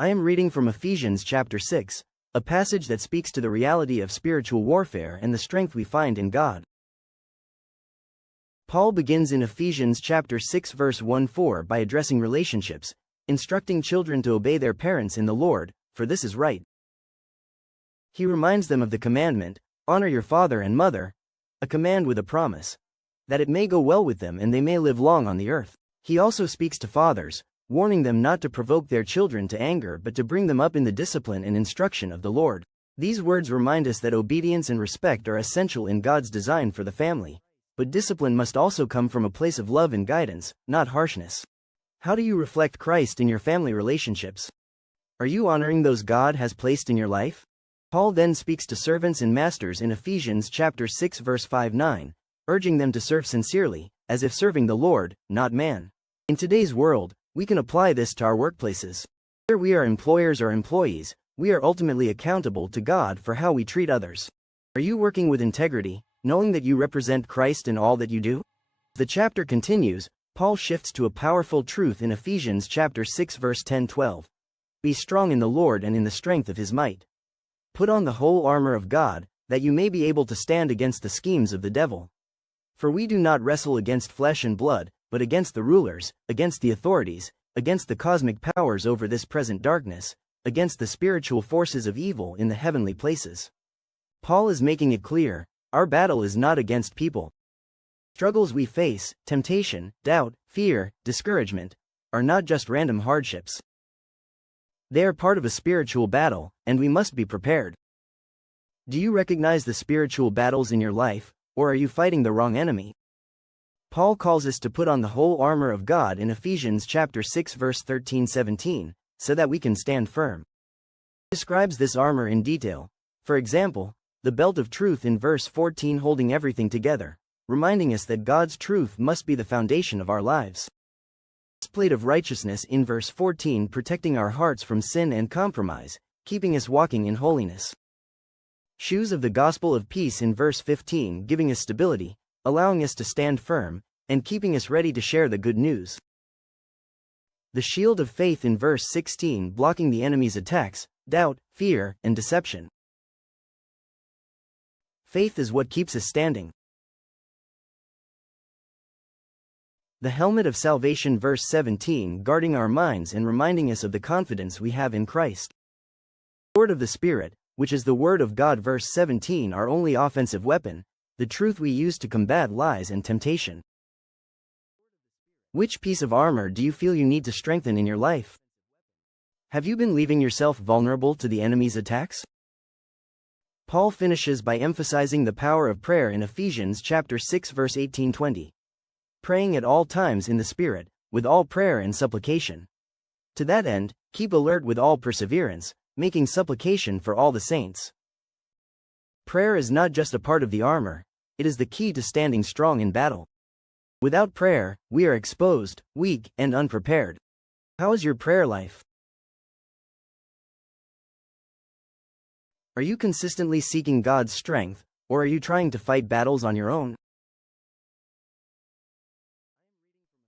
I am reading from Ephesians chapter 6, a passage that speaks to the reality of spiritual warfare and the strength we find in God. Paul begins in Ephesians chapter 6 verse 1-4 by addressing relationships, instructing children to obey their parents in the Lord, for this is right. He reminds them of the commandment, honor your father and mother, a command with a promise, that it may go well with them and they may live long on the earth. He also speaks to fathers, warning them not to provoke their children to anger but to bring them up in the discipline and instruction of the Lord. These words remind us that obedience and respect are essential in God's design for the family, but discipline must also come from a place of love and guidance, not harshness. How do you reflect Christ in your family relationships? Are you honoring those God has placed in your life? Paul then speaks to servants and masters in Ephesians chapter 6 verse 5-9, urging them to serve sincerely, as if serving the Lord, not man. In today's world, we can apply this to our workplaces. Whether we are employers or employees, we are ultimately accountable to God for how we treat others. Are you working with integrity, knowing that you represent Christ in all that you do? As the chapter continues, Paul shifts to a powerful truth in Ephesians chapter 6 verse 10-12. Be strong in the Lord and in the strength of his might. Put on the whole armor of God, that you may be able to stand against the schemes of the devil. For we do not wrestle against flesh and blood, but against the rulers, against the authorities, against the cosmic powers over this present darkness, against the spiritual forces of evil in the heavenly places. Paul is making it clear, our battle is not against people. Struggles we face, temptation, doubt, fear, discouragement, are not just random hardships. They are part of a spiritual battle, and we must be prepared. Do you recognize the spiritual battles in your life, or are you fighting the wrong enemy? Paul calls us to put on the whole armor of God in Ephesians chapter 6 verse 13-17, so that we can stand firm. He describes this armor in detail. For example, the belt of truth in verse 14 holding everything together, reminding us that God's truth must be the foundation of our lives. The breastplate of righteousness in verse 14 protecting our hearts from sin and compromise, keeping us walking in holiness. Shoes of the gospel of peace in verse 15 giving us stability, allowing us to stand firm, and keeping us ready to share the good news. The shield of faith in verse 16 blocking the enemy's attacks, doubt, fear, and deception. Faith is what keeps us standing. The helmet of salvation verse 17 guarding our minds and reminding us of the confidence we have in Christ. The sword of the Spirit, which is the word of God verse 17 our only offensive weapon, the truth we use to combat lies and temptation. Which piece of armor do you feel you need to strengthen in your life? Have you been leaving yourself vulnerable to the enemy's attacks? Paul finishes by emphasizing the power of prayer in Ephesians chapter 6 verse 18-20. Praying at all times in the Spirit, with all prayer and supplication. To that end, keep alert with all perseverance, making supplication for all the saints. Prayer is not just a part of the armor, it is the key to standing strong in battle. Without prayer, we are exposed, weak, and unprepared. How is your prayer life? Are you consistently seeking God's strength, or are you trying to fight battles on your own?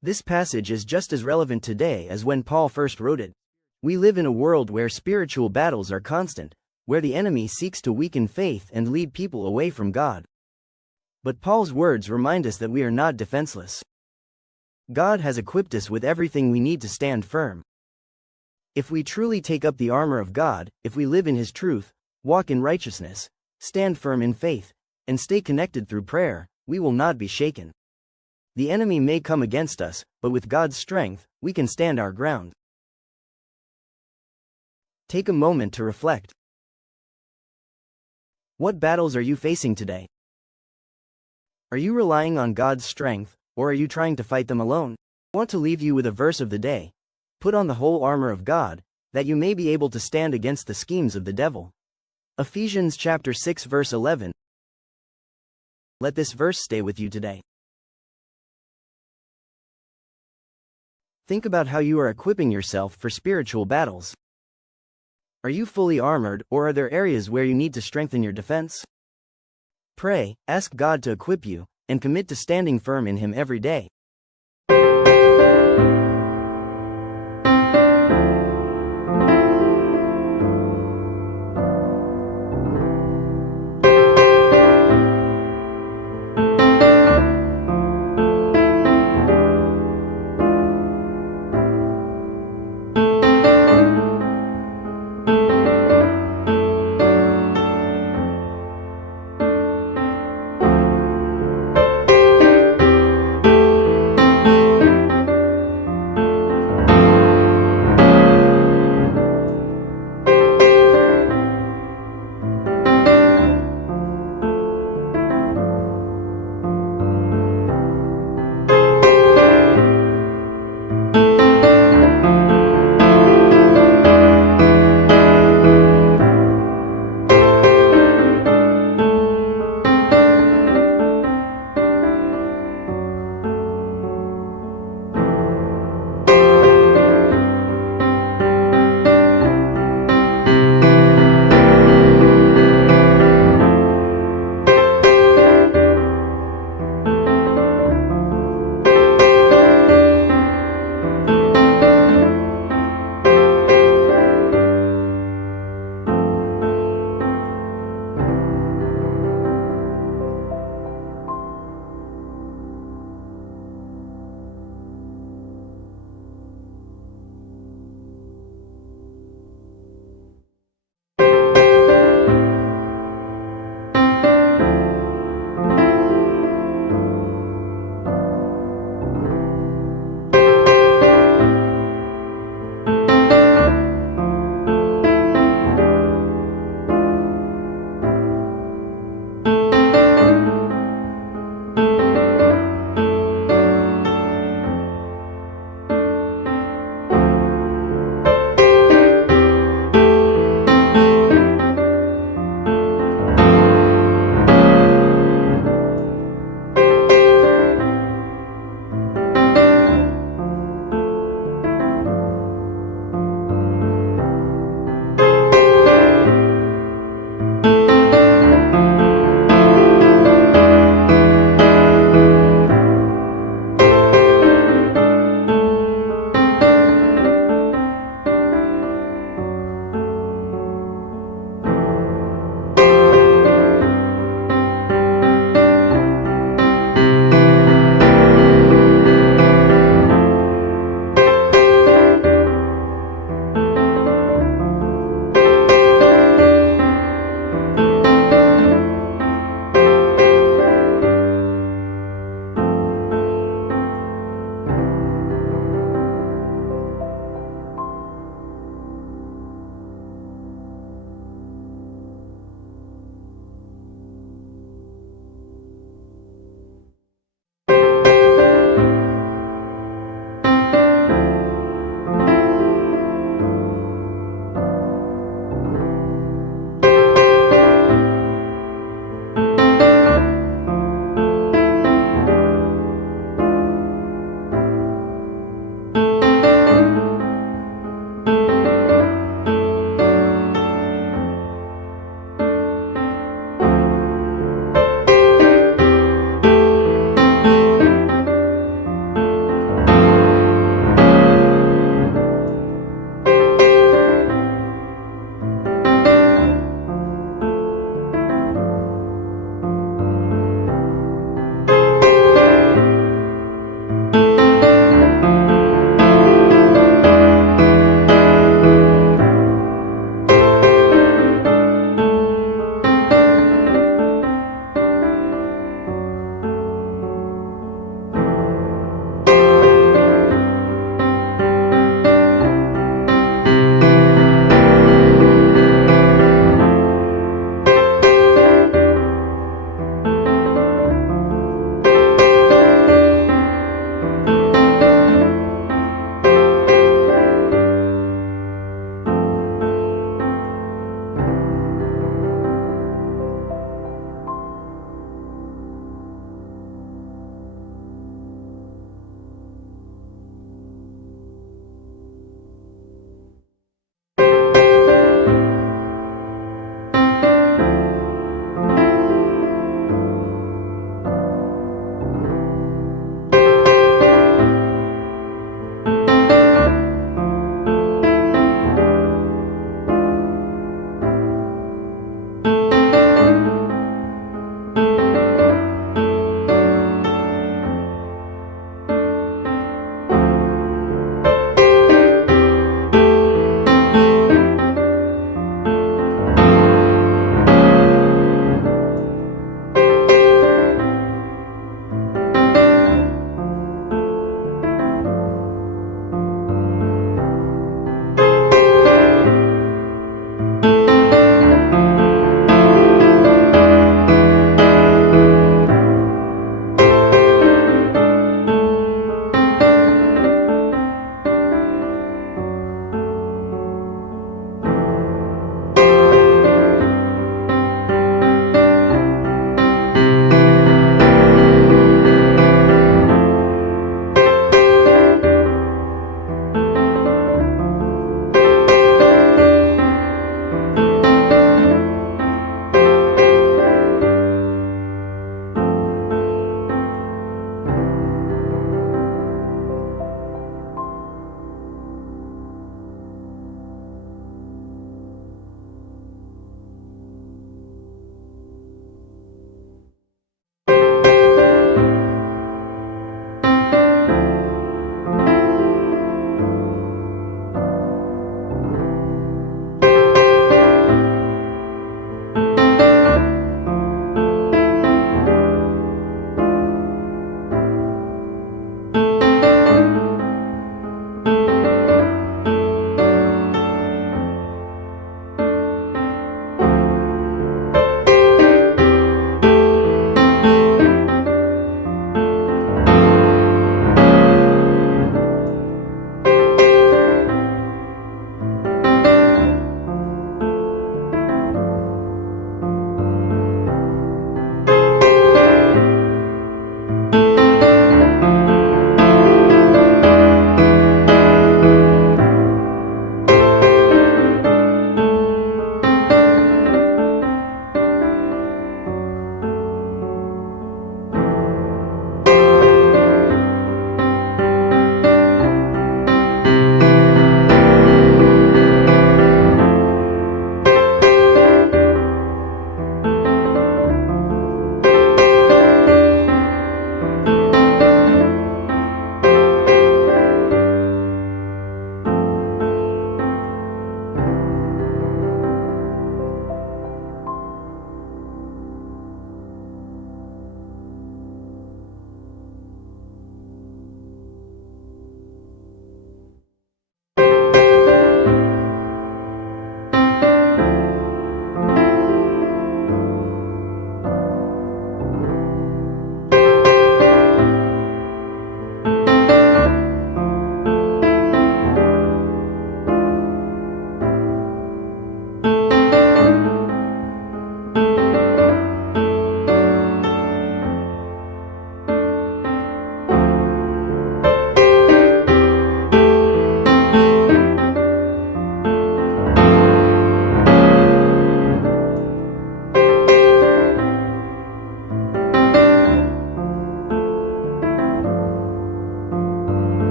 This passage is just as relevant today as when Paul first wrote it. We live in a world where spiritual battles are constant, where the enemy seeks to weaken faith and lead people away from God. But Paul's words remind us that we are not defenseless. God has equipped us with everything we need to stand firm. If we truly take up the armor of God, if we live in His truth, walk in righteousness, stand firm in faith, and stay connected through prayer, we will not be shaken. The enemy may come against us, but with God's strength, we can stand our ground. Take a moment to reflect. What battles are you facing today? Are you relying on God's strength, or are you trying to fight them alone? I want to leave you with a verse of the day. Put on the whole armor of God, that you may be able to stand against the schemes of the devil. Ephesians chapter 6 verse 11. Let this verse stay with you today. Think about how you are equipping yourself for spiritual battles. Are you fully armored, or are there areas where you need to strengthen your defense? Pray, ask God to equip you, and commit to standing firm in Him every day.